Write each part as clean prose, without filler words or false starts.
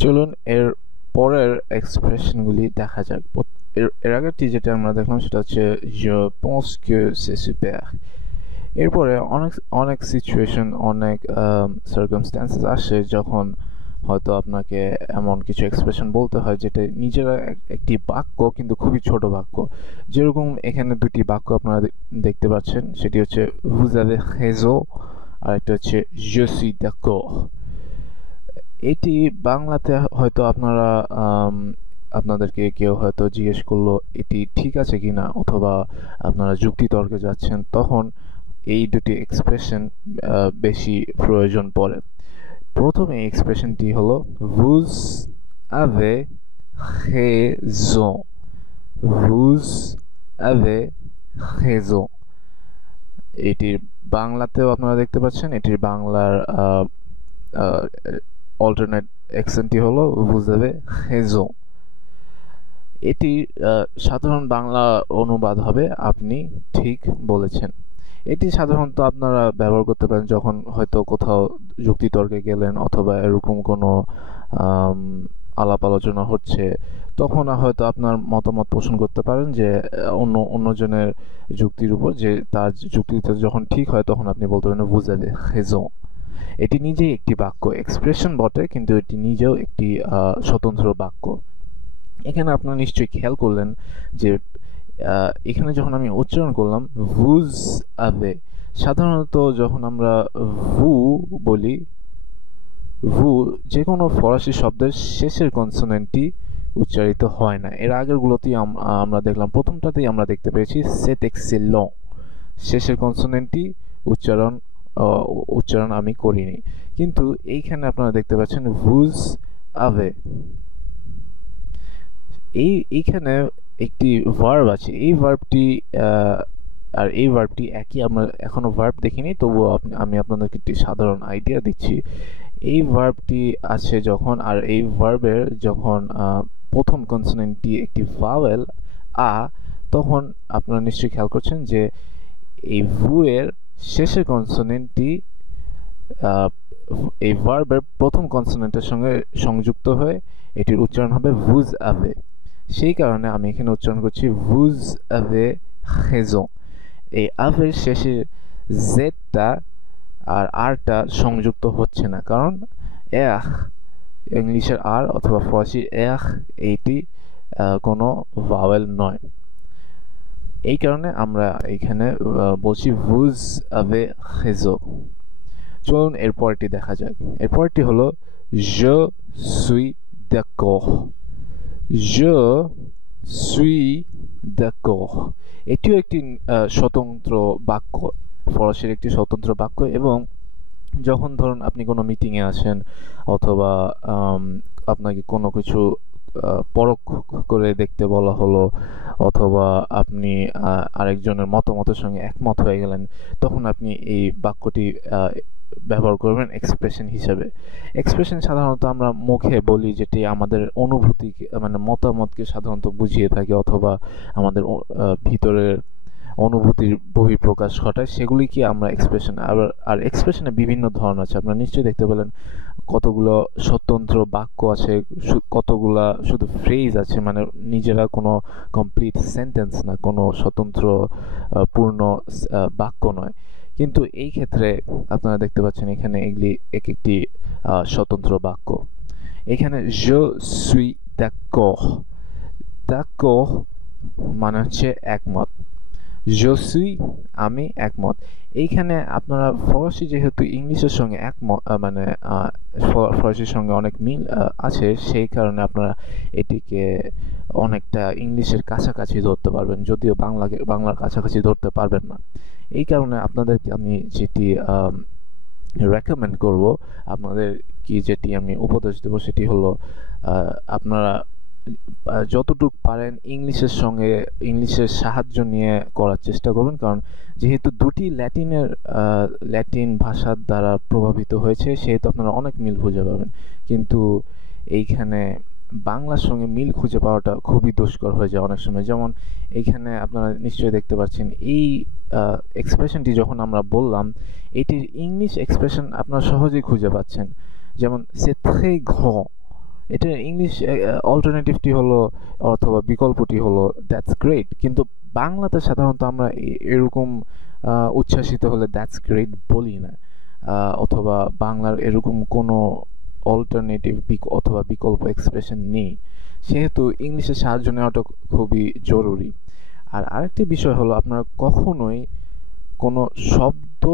চলুন এর পরের এক্সপ্রেশনগুলি দেখা যাক। এর আগেরটি যেটা আমরা দেখলাম সেটা হচ্ছে je pense que c'est super। এরপরে অনেক অনেক সিচুয়েশন, অনেক সার্কামস্ট্যান্সেস আসে যখন হয়তো আপনাকে এমন কিছু এক্সপ্রেশন বলতে হয় যেটা নিজেরা একটি বাক্য কিন্তু খুবই ছোট বাক্য। যেরকম এখানে দুটি বাক্য আপনারা দেখতে পাচ্ছেন, সেটি হচ্ছে vous avez raison আর একটা হচ্ছে je suis d'accord। এটি বাংলাতে হয়তো আপনারা আপনাদেরকে কেউ হয়তো জিজ্ঞেস করলো এটি ঠিক আছে কিনা, অথবা আপনারা যুক্তিতর্কে যাচ্ছেন, তখন এই দুটি এক্সপ্রেশন বেশি প্রয়োজন পড়ে। প্রথম এই এক্সপ্রেশনটি হলো vous avez raison। vous avez raison। এটির বাংলাতেও আপনারা দেখতে পাচ্ছেন, এটির বাংলার অল্টারনেট অ্যাকসেন্টটি হলো vous avez raison। এটি সাধারণ বাংলা অনুবাদ হবে আপনি ঠিক বলেছেন। এটি সাধারণত আপনারা ব্যবহার করতে পারেন যখন হয়তো কোথাও যুক্তিতর্কে গেলেন, অথবা এরকম কোনো আম, আলাপ আলোচনা হচ্ছে, তখন হয়তো আপনার মতামত পোষণ করতে পারেন যে অন্যজনের যুক্তির উপর, যে তার যুক্তিটা যখন ঠিক হয় তখন আপনি বলতে পারেন vous avez raison। এটি নিজেই একটি বাক্য, এক্সপ্রেশন বটে, কিন্তু এটি নিজেও একটি স্বতন্ত্র বাক্য। এখানে আপনারা নিশ্চয়ই খেয়াল করলেন যে এখানে যখন আমি উচ্চারণ করলাম vous avez, সাধারণত যখন আমরা ভু বলি, ভু যে কোনো ফরাসি শব্দের শেষের কনসোনেন্টটি উচ্চারিত হয় না। এর আগেরগুলোতেই আমরা দেখলাম, প্রথমটাতেই আমরা দেখতে পেয়েছি c'est excellent, শেষের কনসোনেন্টটি উচ্চারণ উচ্চারণ আমি করিনি। কিন্তু এইখানে আপনারা দেখতে পাচ্ছেন vous avez। এইখানে একটি ভার্ব আছে, এই ভার্বটি আর এই ভার্বটি একই। আমরা এখনো ভার্ব দেখিনি, তবুও আমি আপনাদেরকে একটি সাধারণ আইডিয়া দিচ্ছি। এই ভার্বটি আছে যখন, আর এই ভার্বের যখন প্রথম কনসোনেন্টটি একটি ভাওয়েল আ, তখন আপনারা নিশ্চয়ই খেয়াল করছেন যে এই ভু এর শেষের কনসোনেন্টটি এই ভার্বের প্রথম কনসোনেন্টের সঙ্গে সংযুক্ত হয়ে এটির উচ্চারণ হবে vous avez। সেই কারণে আমি এখানে উচ্চারণ করছি vous avez raison। এই আভের শেষে জেডটা আর আরটা সংযুক্ত হচ্ছে না, কারণ এহ, ইংলিশের আর অথবা ফরাসির এহ, এইটি কোনো ভাওয়েল নয়। এই কারণে আমরা এখানে বলছি vous avez raison। চলুন এরপরটি দেখা যাক। এরপরটি হলো je suis d'accord। je suis d'accord। এটিও একটি স্বতন্ত্র বাক্য, ফরাসির একটি স্বতন্ত্র বাক্য। এবং যখন ধরুন আপনি কোনো মিটিংয়ে আছেন, অথবা আপনাকে কোনো কিছু পরখ করে দেখতে বলা হলো, অথবা আপনি আরেকজনের মতামতের সঙ্গে একমত হয়ে গেলেন, তখন আপনি এই বাক্যটি ব্যবহার করবেন এক্সপ্রেশন হিসেবে। এক্সপ্রেশন সাধারণত আমরা মুখে বলি, যেটি আমাদের অনুভূতি মানে মতামতকে সাধারণত বুঝিয়ে থাকে, অথবা আমাদের ভিতরের অনুভূতির বহিঃপ্রকাশ ঘটায়, সেগুলি কি আমরা এক্সপ্রেশন। আর এক্সপ্রেশনে বিভিন্ন ধরন আছে, আপনারা নিশ্চয়ই দেখতে পেলেন কতগুলো স্বতন্ত্র বাক্য আছে, কতগুলা শুধু ফ্রেজ আছে, মানে নিজেরা কোনো কমপ্লিট সেন্টেন্স না, কোনো স্বতন্ত্র পূর্ণ বাক্য নয়। কিন্তু এই ক্ষেত্রে আপনারা দেখতে পাচ্ছেন এখানে এগুলি এক একটি স্বতন্ত্র বাক্য। এখানে je suis d'accord। d'accord মানে হচ্ছে একমত। je suis আমি একমত। এইখানে আপনারা ফরাসি যেহেতু ইংলিশের সঙ্গে একমত, মানে ফরাসির সঙ্গে অনেক মিল আছে, সেই কারণে আপনারা এটিকে অনেকটা ইংলিশের কাছাকাছি ধরতে পারবেন, যদিও বাংলার কাছাকাছি ধরতে পারবেন না। এই কারণে আপনাদেরকে আমি যেটি রেকমেন্ড করব, আপনাদের কি যেটি আমি উপদেশ দেব, সেটি হলো আপনারা যতটুকু পারেন ইংলিশের সাহায্য নিয়ে করার চেষ্টা করবেন। কারণ যেহেতু দুটি ল্যাটিন ভাষার দ্বারা প্রভাবিত হয়েছে, সেহেতু আপনারা অনেক মিল খুঁজে পাবেন। কিন্তু এইখানে বাংলার সঙ্গে মিল খুঁজে পাওয়াটা খুবই দুষ্কর হয়ে যায় অনেক সময়। যেমন এইখানে আপনারা নিশ্চয়ই দেখতে পাচ্ছেন, এই এক্সপ্রেশনটি যখন আমরা বললাম, এটির ইংলিশ এক্সপ্রেশন আপনারা সহজেই খুঁজে পাচ্ছেন। যেমন c'est très grand, এটার ইংলিশ অল্টারনেটিভটি হলো অথবা বিকল্পটি হলো দ্যাটস গ্রেট, কিন্তু বাংলাতে সাধারণত আমরা এরকম উচ্ছ্বাসিত হলে দ্যাটস গ্রেট বলি না, অথবা বাংলার এরকম কোনো অল্টারনেটিভ অথবা বিকল্প এক্সপ্রেশন নেই, সেহেতু ইংলিশের সাহায্য নেওয়াটা খুবই জরুরি। আর আরেকটি বিষয় হলো আপনারা কখনোই কোনো শব্দ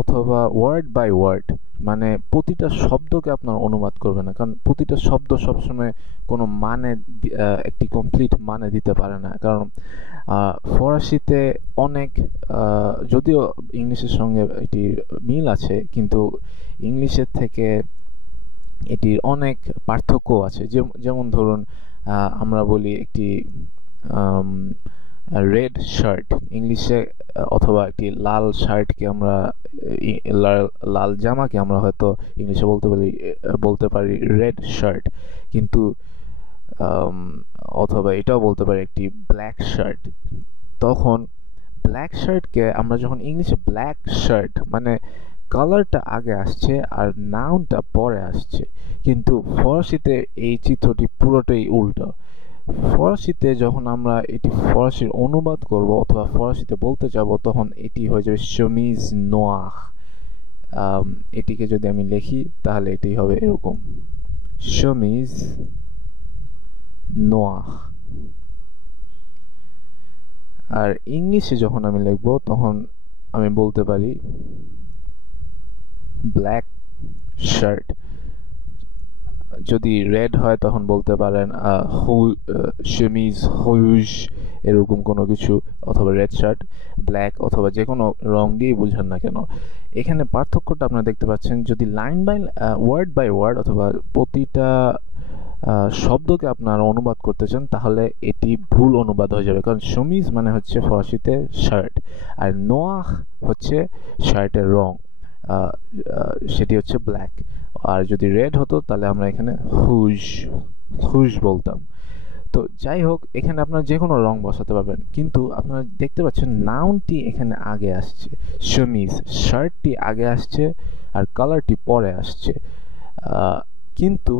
অথবা ওয়ার্ড বাই ওয়ার্ড, মানে প্রতিটা শব্দকে আপনার অনুবাদ করবে না, কারণ প্রতিটা শব্দ সবসময় কোনো মানে একটি কমপ্লিট মানে দিতে পারে না। কারণ ফরাসিতে অনেক যদিও ইংলিশের সঙ্গে এটির মিল আছে, কিন্তু ইংলিশের থেকে এটির অনেক পার্থক্য আছে। যেমন ধরুন আমরা বলি একটি রেড শার্ট ইংলিশে, অথবা একটি লাল শার্টকে আমরা লাল জামাকে আমরা হয়তো ইংলিশে বলতে পারি রেড শার্ট, কিন্তু অথবা এটাও বলতে পারি একটি ব্ল্যাক শার্ট। তখন ব্ল্যাক শার্টকে আমরা যখন ইংলিশে ব্ল্যাক শার্ট মানে কালারটা আগে আসছে আর নাউনটা পরে আসছে, কিন্তু ফরাসিতে এই চিত্রটি পুরোটাই উল্টো। ফরাসিতে যখন আমরা এটি ফরাসির অনুবাদ করব অথবা ফরাসিতে বলতে যাব, তখন এটি হয়ে যাবে chemise noire। এটিকে যদি আমি লিখি তাহলে এটি হবে এরকম, chemise noire। আর ইংলিশে যখন আমি লিখব তখন আমি বলতে পারি ব্ল্যাক শার্ট। যদি রেড হয় তখন বলতে পারেন চেমিজ হুজ, এরকম কোনো কিছু, অথবা রেড শার্ট, ব্ল্যাক, অথবা যে কোনো রং দিয়ে বুঝান না কেন। এখানে পার্থক্যটা আপনারা দেখতে পাচ্ছেন। যদি line by word by word অথবা প্রতিটা শব্দকে আপনারা অনুবাদ করতে চান, তাহলে এটি ভুল অনুবাদ হয়ে যাবে, কারণ চেমিজ মানে হচ্ছে ফরাসিতে শার্ট, আর নোয়াহ হচ্ছে শার্টের রং, সেটি হচ্ছে ব্ল্যাক। আর যদি রেড হতো তাহলে আমরা এখানে হুজ হুজ বলতাম। তো যাই হোক, এখানে আপনারা যে কোনো রং বসাতে পারবেন, কিন্তু আপনারা দেখতে পাচ্ছেন নাউনটি এখানে আগে আসছে, চেমিজ শার্টটি আগে আসছে আর কালারটি পরে আসছে। কিন্তু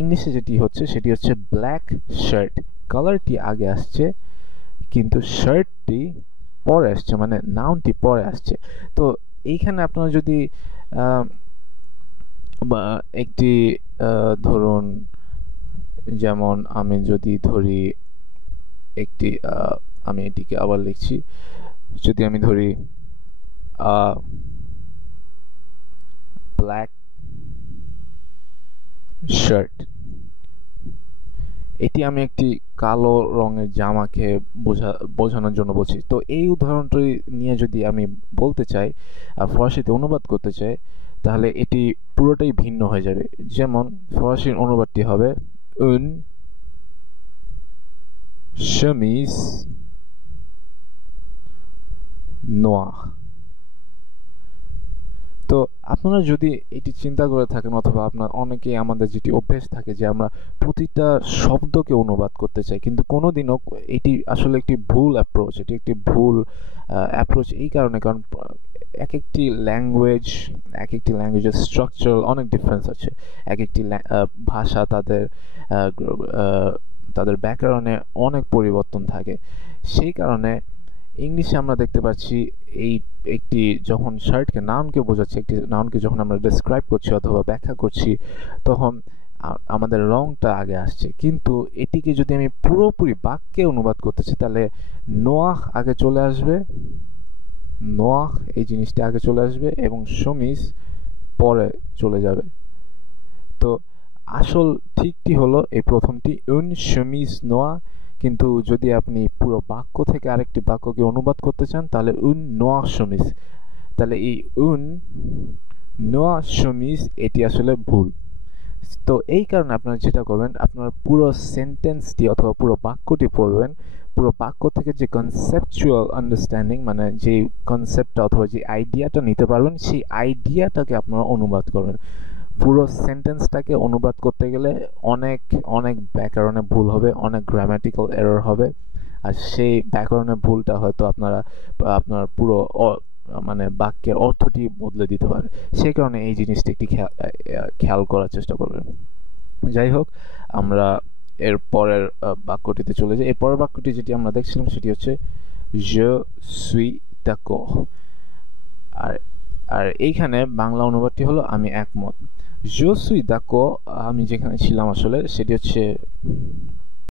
ইংলিশে যেটি হচ্ছে সেটি হচ্ছে ব্ল্যাক শার্ট, কালারটি আগে আসছে কিন্তু শার্টটি পরে আসছে, মানে নাউনটি পরে আসছে। তো এইখানে আপনারা যদি বা একটি ধরুন, যেমন আমি যদি ধরি একটি আমি এটিকে আবার লিখছি, যদি আমি ধরি ব্ল্যাক শার্ট, এটি আমি একটি কালো রঙের জামাকে বোঝানোর জন্য বলছি। তো এই উদাহরণটি নিয়ে যদি আমি বলতে চাই, ফরাসিতে অনুবাদ করতে চাই, তাহলে এটি পুরোটাই ভিন্ন হয়ে যাবে। যেমন ফরাসির অনুবাদটি হবে une chemise noire। তো আপনারা যদি এটি চিন্তা করে থাকেন, অথবা আপনার অনেকেই আমাদের যেটি অভ্যেস থাকে যে আমরা প্রতিটা শব্দকে অনুবাদ করতে চাই, কিন্তু কোনোদিনও এটি আসলে একটি ভুল অ্যাপ্রোচ। এটি একটি ভুল অ্যাপ্রোচ এই কারণে, কারণ এক একটি ল্যাঙ্গুয়েজের স্ট্রাকচার অনেক ডিফারেন্স আছে। এক একটি ভাষা তাদের ব্যাকরণে অনেক পরিবর্তন থাকে। সেই কারণে ইংলিশে আমরা দেখতে পাচ্ছি একটি যখন শার্টকে নাউনকে বোঝাচ্ছি, একটি নাউনকে যখন আমরা ডেসক্রাইব করছি অথবা ব্যাখ্যা করছি, তখন আমাদের রংটা আগে আসছে। কিন্তু এটিকে যদি আমি পুরোপুরি বাক্যে অনুবাদ করতেছি, তাহলে নোয়াহ আগে চলে আসবে, নোয়াহ এই জিনিসটা আগে চলে আসবে এবং চেমিজ পরে চলে যাবে। তো আসল ঠিকটি হলো এই প্রথমটি, une chemise noire। কিন্তু যদি আপনি পুরো বাক্য থেকে আরেকটি বাক্যকে অনুবাদ করতে চান, তাহলে une noire chemise। তাহলে এই une noire chemise এটি আসলে ভুল। তো এই কারণে আপনারা যেটা করবেন, আপনার পুরো সেন্টেন্সটি অথবা পুরো বাক্যটি পড়বেন, পুরো বাক্য থেকে যে কনসেপচুয়াল আন্ডারস্ট্যান্ডিং, মানে যে কনসেপ্টটা অথবা যে আইডিয়াটা নিতে পারবেন, সেই আইডিয়াটাকে আপনারা অনুবাদ করবেন। পুরো সেন্টেন্সটাকে অনুবাদ করতে গেলে অনেক অনেক ব্যাকরণে ভুল হবে, অনেক গ্রামাটিক্যাল এরর হবে, আর সেই ব্যাকরণের ভুলটা হয়তো আপনার পুরো মানে বাক্যের অর্থটি বদলে দিতে পারে। সেই কারণে এই জিনিসটা একটি খেয়াল করার চেষ্টা করবেন। যাই হোক, আমরা এর পরের বাক্যটিতে চলে যাই। এর পরের বাক্যটি যেটি আমরা দেখছিলাম সেটি হচ্ছে je suis d'accord। আর আর এইখানে বাংলা অনুবাদটি হলো আমি একমত। je suis d'accord আমি যেখানে ছিলাম আসলে সেটি হচ্ছে